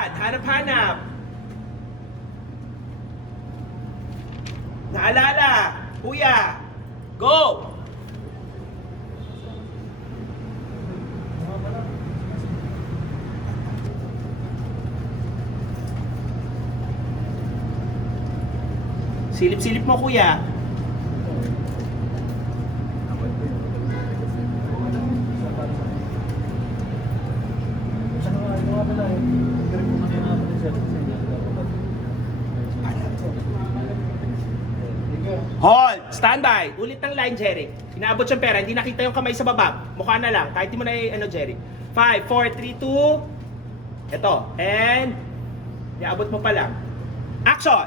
Lakad, hanap-hanap. Naalala, kuya. Go! Silip-silip mo, kuya. Hold! Standby! Ulit ng line, Jeric. Inaabot siyang pera, hindi nakita yung kamay sa baba. Mukha na lang, kahit di mo na Jeric. 5, 4, 3, 2. Ito. And, inaabot mo pa lang. Action!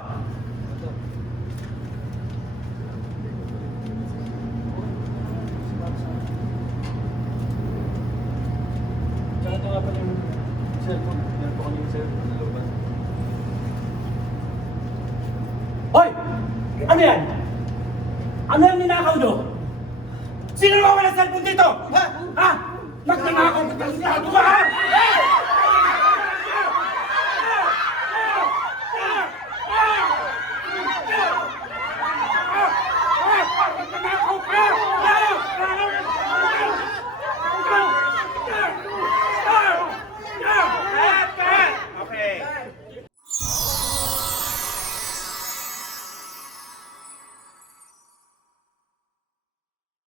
Tsaka ito nga pala yung cellphone. Meron po kami yung cellphone sa looban. Hoy! Ano yan? Ano yung ninakaw nyo? Sino naman walang cellphone dito? Ha? Ha? Nagnanakaw ka talaga ka, ha?